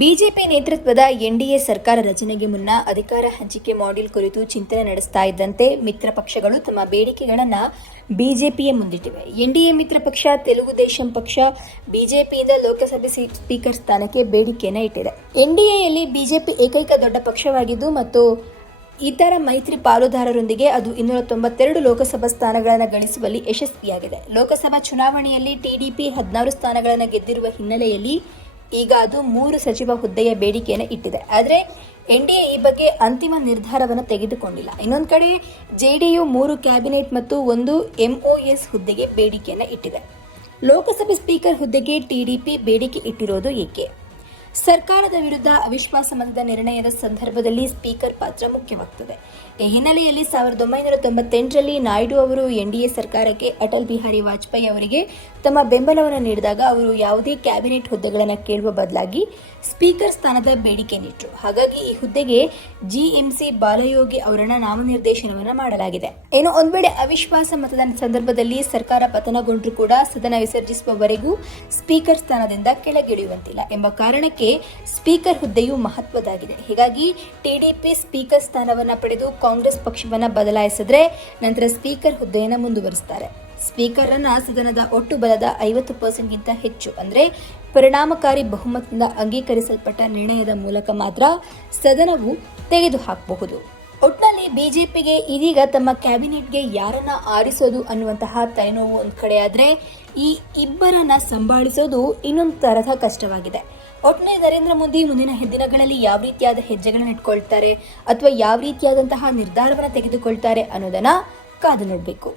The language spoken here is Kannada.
ಬಿಜೆಪಿ ನೇತೃತ್ವದ ಎನ್ಡಿಎ ಸರ್ಕಾರ ರಚನೆಗೆ ಮುನ್ನ ಅಧಿಕಾರ ಹಂಚಿಕೆ ಮಾಡೆಲ್ ಕುರಿತು ಚಿಂತನೆ ನಡೆಸ್ತಾ ಇದ್ದಂತೆ ಮಿತ್ರ ಪಕ್ಷಗಳು ತಮ್ಮ ಬೇಡಿಕೆಗಳನ್ನು ಬಿಜೆಪಿಯ ಮುಂದಿಟ್ಟಿವೆ. ಎನ್ಡಿಎ ಮಿತ್ರ ಪಕ್ಷ ತೆಲುಗು ದೇಶಂ ಪಕ್ಷ ಬಿಜೆಪಿಯಿಂದ ಲೋಕಸಭೆ ಸ್ಪೀಕರ್ ಸ್ಥಾನಕ್ಕೆ ಬೇಡಿಕೆಯನ್ನು ಇಟ್ಟಿದೆ. ಎನ್ಡಿಎಯಲ್ಲಿ ಬಿಜೆಪಿ ಏಕೈಕ ದೊಡ್ಡ ಪಕ್ಷವಾಗಿದ್ದು ಮತ್ತು ಇತರ ಮೈತ್ರಿ ಪಾಲುದಾರರೊಂದಿಗೆ ಅದು 292 ಲೋಕಸಭಾ ಸ್ಥಾನಗಳನ್ನು ಗಳಿಸುವಲ್ಲಿ ಯಶಸ್ವಿಯಾಗಿದೆ. ಲೋಕಸಭಾ ಚುನಾವಣೆಯಲ್ಲಿ ಟಿಡಿಪಿ 16 ಸ್ಥಾನಗಳನ್ನು ಗೆದ್ದಿರುವ ಹಿನ್ನೆಲೆಯಲ್ಲಿ ಈಗ ಅದು 3 ಸಚಿವ ಹುದ್ದೆಯ ಬೇಡಿಕೆಯನ್ನು ಇಟ್ಟಿದೆ. ಆದರೆ ಎನ್ಡಿಎ ಈ ಬಗ್ಗೆ ಅಂತಿಮ ನಿರ್ಧಾರವನ್ನು ತೆಗೆದುಕೊಂಡಿಲ್ಲ. ಇನ್ನೊಂದು ಕಡೆ ಜೆಡಿಯು 3 ಕ್ಯಾಬಿನೆಟ್ ಮತ್ತು 1 ಎಂಒಎಸ್ ಹುದ್ದೆಗೆ ಬೇಡಿಕೆಯನ್ನು ಇಟ್ಟಿದೆ. ಲೋಕಸಭೆ ಸ್ಪೀಕರ್ ಹುದ್ದೆಗೆ ಟಿಡಿಪಿ ಬೇಡಿಕೆ ಇಟ್ಟಿರೋದು ಏಕೆ? ಸರ್ಕಾರದ ವಿರುದ್ಧ ಅವಿಶ್ವಾಸ ಮತದ ನಿರ್ಣಯದ ಸಂದರ್ಭದಲ್ಲಿ ಸ್ಪೀಕರ್ ಪಾತ್ರ ಮುಖ್ಯವಾಗುತ್ತದೆ. ಈ ಹಿನ್ನೆಲೆಯಲ್ಲಿ 1998ರಲ್ಲಿ ನಾಯ್ಡು ಅವರು ಎನ್ಡಿಎ ಸರ್ಕಾರಕ್ಕೆ ಅಟಲ್ ಬಿಹಾರಿ ವಾಜಪೇಯಿ ಅವರಿಗೆ ತಮ್ಮ ಬೆಂಬಲವನ್ನು ನೀಡಿದಾಗ ಅವರು ಯಾವುದೇ ಕ್ಯಾಬಿನೆಟ್ ಹುದ್ದೆಗಳನ್ನು ಕೇಳುವ ಬದಲಾಗಿ ಸ್ಪೀಕರ್ ಸ್ಥಾನದ ಬೇಡಿಕೆಯನ್ನಿಟ್ಟರು. ಹಾಗಾಗಿ ಈ ಹುದ್ದೆಗೆ ಜಿಎಂಸಿ ಬಾಲಯೋಗಿ ಅವರನ್ನ ನಾಮನಿರ್ದೇಶನವನ್ನು ಮಾಡಲಾಗಿದೆ. ಇನ್ನು ಒಂದು ವೇಳೆ ಅವಿಶ್ವಾಸ ಮತದ ಸಂದರ್ಭದಲ್ಲಿ ಸರ್ಕಾರ ಪತನಗೊಂಡರೂ ಕೂಡ ಸದನ ವಿಸರ್ಜಿಸುವವರೆಗೂ ಸ್ಪೀಕರ್ ಸ್ಥಾನದಿಂದ ಕೆಳಗಿಳಿಯುವಂತಿಲ್ಲ ಎಂಬ ಕಾರಣಕ್ಕೆ ಸ್ಪೀಕರ್ ಹುದ್ದೆಯು ಮಹತ್ವದಾಗಿದೆ. ಹೀಗಾಗಿ ಟಿಡಿಪಿ ಸ್ಪೀಕರ್ ಸ್ಥಾನವನ್ನು ಪಡೆದು ಕಾಂಗ್ರೆಸ್ ಪಕ್ಷವನ್ನು ಬದಲಾಯಿಸಿದ್ರೆ ನಂತರ ಸ್ಪೀಕರ್ ಹುದ್ದೆಯನ್ನು ಮುಂದುವರಿಸುತ್ತಾರೆ. ಸ್ಪೀಕರ್ ಅನ್ನ ಸದನದ ಒಟ್ಟು ಬಲದ 50%ಗಿಂತ ಹೆಚ್ಚು ಅಂದರೆ ಪರಿಣಾಮಕಾರಿ ಬಹುಮತದಿಂದ ಅಂಗೀಕರಿಸಲ್ಪಟ್ಟ ನಿರ್ಣಯದ ಮೂಲಕ ಮಾತ್ರ ಸದನವು ತೆಗೆದುಹಾಕಬಹುದು. ಒಟ್ಟಿನಲ್ಲಿ ಬಿಜೆಪಿಗೆ ಇದೀಗ ತಮ್ಮ ಕ್ಯಾಬಿನೆಟ್ಗೆ ಯಾರನ್ನ ಆರಿಸೋದು ಅನ್ನುವಂತಹ ತಲೆನೋವು ಒಂದು ಕಡೆ ಆದರೆ ಈ ಇಬ್ಬರನ್ನ ಸಂಭಾಳಿಸೋದು ಇನ್ನೊಂದು ತರಹ ಕಷ್ಟವಾಗಿದೆ. ಒಟ್ಟಿನಲ್ಲಿ ನರೇಂದ್ರ ಮೋದಿ ಮುಂದಿನ ದಿನಗಳಲ್ಲಿ ಯಾವ ರೀತಿಯಾದ ಹೆಜ್ಜೆಗಳನ್ನು ಇಟ್ಕೊಳ್ತಾರೆ ಅಥವಾ ಯಾವ ರೀತಿಯಾದಂತಹ ನಿರ್ಧಾರವನ್ನು ತೆಗೆದುಕೊಳ್ತಾರೆ ಅನ್ನೋದನ್ನ ಕಾದು ನೋಡಬೇಕು.